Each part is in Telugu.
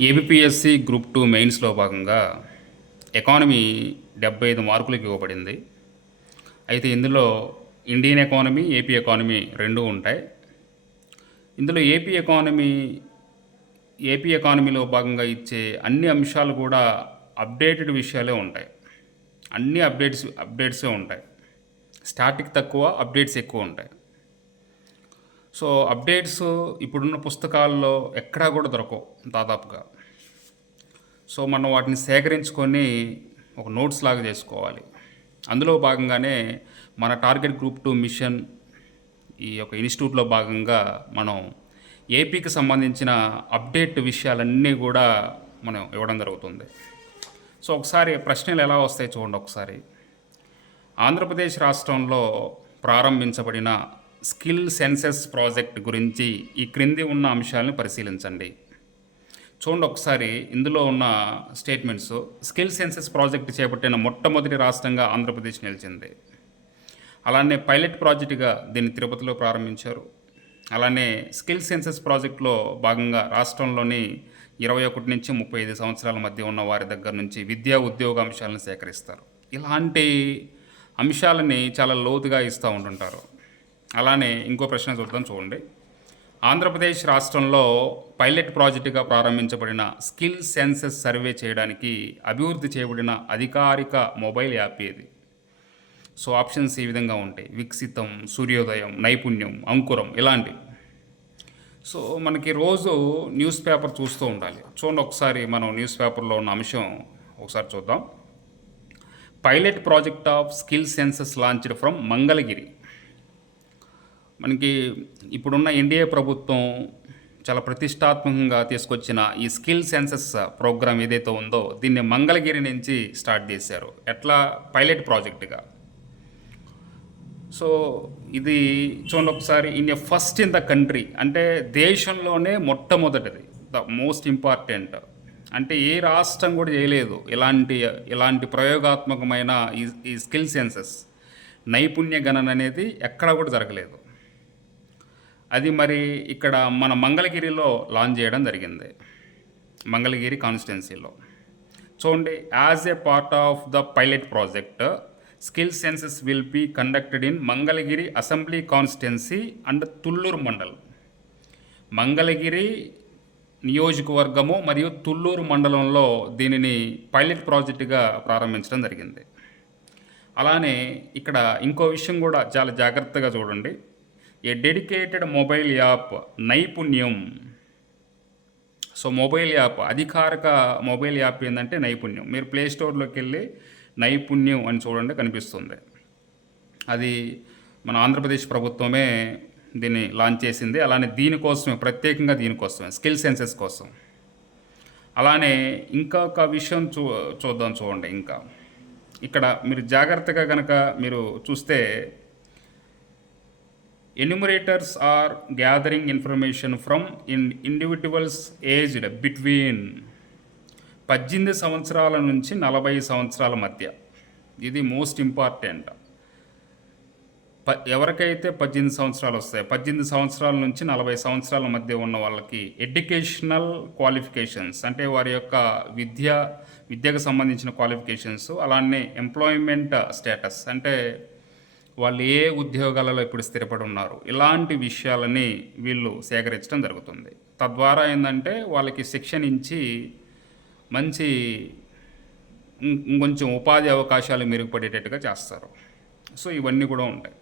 ఏబిపిఎస్సి గ్రూప్ టూ మెయిన్స్లో భాగంగా ఎకానమీ డెబ్బై ఐదు మార్కులకు ఇవ్వబడింది. అయితే ఇందులో ఇండియన్ ఎకానమీ ఏపీ ఎకానమీ రెండు ఉంటాయి. ఇందులో ఏపీ ఎకానమీ ఏపీ ఎకానమీలో భాగంగా ఇచ్చే అన్ని అంశాలు కూడా అప్డేటెడ్ విషయాలే ఉంటాయి. అన్ని అప్డేట్స్ అప్డేట్సే ఉంటాయి. స్టాటిక్ తక్కువ అప్డేట్స్ ఎక్కువ ఉంటాయి. సో అప్డేట్స్ ఇప్పుడున్న పుస్తకాల్లో ఎక్కడా కూడా దొరకవు దాదాపుగా. సో మనం వాటిని సేకరించుకొని ఒక నోట్స్ లాగా చేసుకోవాలి. అందులో భాగంగానే మన టార్గెట్ గ్రూప్ టూ మిషన్ ఈ యొక్క ఇన్స్టిట్యూట్లో భాగంగా మనం ఏపీకి సంబంధించిన అప్డేట్ విషయాలన్నీ కూడా మనం ఇవ్వడం జరుగుతుంది. సో ఒకసారి ప్రశ్నలు ఎలా వస్తాయి చూడండి ఒకసారి. ఆంధ్రప్రదేశ్ రాష్ట్రంలో ప్రారంభించబడిన స్కిల్ సెన్సెస్ ప్రాజెక్ట్ గురించి ఈ క్రింది ఉన్న అంశాలను పరిశీలించండి. చూడండి ఒకసారి ఇందులో ఉన్న స్టేట్మెంట్స్. స్కిల్ సెన్సెస్ ప్రాజెక్ట్ చేపట్టిన మొట్టమొదటి రాష్ట్రంగా ఆంధ్రప్రదేశ్ నిలిచింది. అలానే పైలట్ ప్రాజెక్టుగా దీన్ని తిరుపతిలో ప్రారంభించారు. అలానే స్కిల్ సెన్సెస్ ప్రాజెక్టులో భాగంగా రాష్ట్రంలోని ఇరవై ఒకటి నుంచి ముప్పై ఐదు సంవత్సరాల మధ్య ఉన్న వారి దగ్గర నుంచి విద్యా ఉద్యోగ అంశాలను సేకరిస్తారు. ఇలాంటి అంశాలని చాలా లోతుగా ఇస్తూ ఉంటుంటారు. అలానే ఇంకో ప్రశ్న చూద్దాం చూడండి. ఆంధ్రప్రదేశ్ రాష్ట్రంలో పైలట్ ప్రాజెక్టుగా ప్రారంభించబడిన స్కిల్ సెన్సెస్ సర్వే చేయడానికి అభివృద్ధి చేయబడిన అధికారిక మొబైల్ యాప్ ఏది? సో ఆప్షన్స్ ఈ విధంగా ఉంటాయి. వికసితం సూర్యోదయం నైపుణ్యం అంకురం ఇలాంటివి. సో మనకి రోజు న్యూస్ పేపర్ చూస్తూ ఉండాలి. చూడండి ఒకసారి మనం న్యూస్ పేపర్లో ఉన్న అంశం ఒకసారి చూద్దాం. Pilot project of skill census launched from Mangalagiri. మనకి ఇప్పుడున్న ఎన్డీఏ ప్రభుత్వం చాలా ప్రతిష్టాత్మకంగా తీసుకొచ్చిన ఈ స్కిల్ సెన్సెస్ ప్రోగ్రామ్ ఏదైతే ఉందో దీన్ని మంగళగిరి నుంచి స్టార్ట్ చేశారు. ఎట్లా? పైలట్ ప్రాజెక్టుగా. సో ఇది చూడండి ఒకసారి in a first in the country. అంటే దేశంలోనే మొట్టమొదటిది ద మోస్ట్ ఇంపార్టెంట్. అంటే ఏ రాష్ట్రం కూడా చేయలేదు ఇలాంటి ఇలాంటి ప్రయోగాత్మకమైన ఈ ఈ స్కిల్ సెన్సెస్. నైపుణ్య గణన అనేది ఎక్కడా కూడా జరగలేదు. అది మరి ఇక్కడ మన మంగళగిరిలో లాంచ్ చేయడం జరిగింది. మంగళగిరి కాన్స్టిట్యున్సీలో చూడండి as a part of the pilot project skill census will be conducted in Mangalagiri assembly constituency and Thulluru mandal. Mangalagiri నియోజకవర్గము మరియు తుళ్ళూరు మండలంలో దీనిని పైలట్ ప్రాజెక్టుగా ప్రారంభించడం జరిగింది. అలానే ఇక్కడ ఇంకో విషయం కూడా చాలా జాగ్రత్తగా చూడండి. ఏ డెడికేటెడ్ మొబైల్ యాప్ నైపుణ్యం సో మొబైల్ యాప్ అధికారిక మొబైల్ యాప్ ఏంటంటే నైపుణ్యం మీరు ప్లే స్టోర్లోకి వెళ్ళి నైపుణ్యం అని చూడండి కనిపిస్తుంది. అది మన ఆంధ్రప్రదేశ్ ప్రభుత్వమే దీన్ని లాంచ్ చేసింది. అలానే దీనికోసమే ప్రత్యేకంగా దీనికోసమే స్కిల్ సెన్సెస్ కోసం. అలానే ఇంకొక విషయం చూ చూద్దాం చూడండి ఇంకా. ఇక్కడ మీరు జాగ్రత్తగా కనుక మీరు చూస్తే enumerators are gathering information from in individuals aged between పద్దెనిమిది సంవత్సరాల నుంచి నలభై సంవత్సరాల మధ్య. ఇది మోస్ట్ ఇంపార్టెంట్ ప ఎవరికైతే పద్దెనిమిది సంవత్సరాలు వస్తాయి పద్దెనిమిది సంవత్సరాల నుంచి నలభై సంవత్సరాల మధ్య ఉన్న వాళ్ళకి ఎడ్యుకేషనల్ క్వాలిఫికేషన్స్ అంటే వారి యొక్క విద్య విద్యకు సంబంధించిన క్వాలిఫికేషన్స్ అలానే ఎంప్లాయ్మెంట్ స్టేటస్ అంటే వాళ్ళు ఏ ఉద్యోగాలలో ఇప్పుడు స్థిరపడి ఉన్నారు? ఇలాంటి విషయాలని వీళ్ళు సేకరించడం జరుగుతుంది. తద్వారా ఏంటంటే వాళ్ళకి శిక్షణ ఇచ్చి మంచి ఇంకొంచెం ఉపాధి అవకాశాలు మెరుగుపడేటట్టుగా చేస్తారు. సో ఇవన్నీ కూడా ఉంటాయి.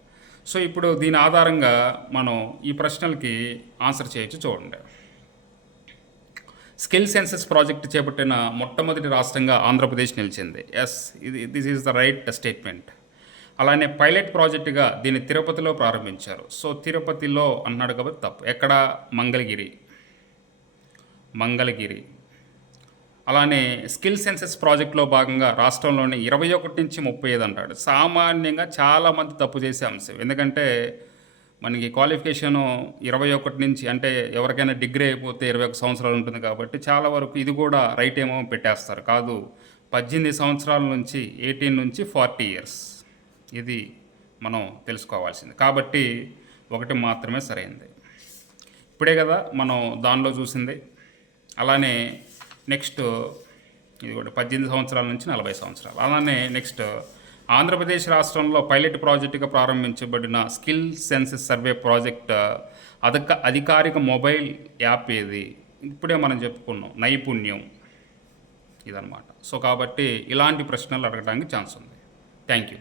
సో ఇప్పుడు దీని ఆధారంగా మనం ఈ ప్రశ్నలకి ఆన్సర్ చేయొచ్చు చూడండి. స్కిల్ సెన్సెస్ ప్రాజెక్ట్ చేపట్టిన మొట్టమొదటి రాష్ట్రంగా ఆంధ్రప్రదేశ్ నిలిచింది. ఎస్ ఇది this is the right statement. అలానే పైలట్ ప్రాజెక్టుగా దీన్ని తిరుపతిలో ప్రారంభించారు. సో తిరుపతిలో అన్నాడు కాబట్టి తప్పు. ఎక్కడ? మంగళగిరి. మంగళగిరి. అలానే స్కిల్ సెన్సెస్ ప్రాజెక్ట్లో భాగంగా రాష్ట్రంలోని ఇరవై ఒకటి నుంచి ముప్పై ఐదు అంటాడు. సామాన్యంగా చాలామంది తప్పు చేసే అంశం. ఎందుకంటే మనకి క్వాలిఫికేషను ఇరవై ఒకటి నుంచి అంటే ఎవరికైనా డిగ్రీ అయిపోతే ఇరవై ఒక సంవత్సరాలు ఉంటుంది కాబట్టి చాలా వరకు ఇది కూడా రైట్ ఏమో పెట్టేస్తారు. కాదు పద్దెనిమిది సంవత్సరాల నుంచి ఎయిటీన్ నుంచి ఫార్టీ ఇయర్స్. ఇది మనం తెలుసుకోవాల్సింది. కాబట్టి ఒకటి మాత్రమే సరైంది. ఇప్పుడే కదా మనం దానిలో చూసింది. అలానే నెక్స్ట్ ఇది కూడా పద్దెనిమిది సంవత్సరాల నుంచి నలభై సంవత్సరాలు. అలానే నెక్స్ట్ ఆంధ్రప్రదేశ్ రాష్ట్రంలో పైలట్ ప్రాజెక్టుగా ప్రారంభించబడిన స్కిల్ సెన్సెస్ సర్వే ప్రాజెక్ట్ అధిక అధికారిక మొబైల్ యాప్ ఏది? ఇప్పుడే మనం చెప్పుకున్నాం నైపుణ్యం ఇదనమాట సో కాబట్టి ఇలాంటి ప్రశ్నలు అడగడానికి ఛాన్స్ ఉంది. Thank you.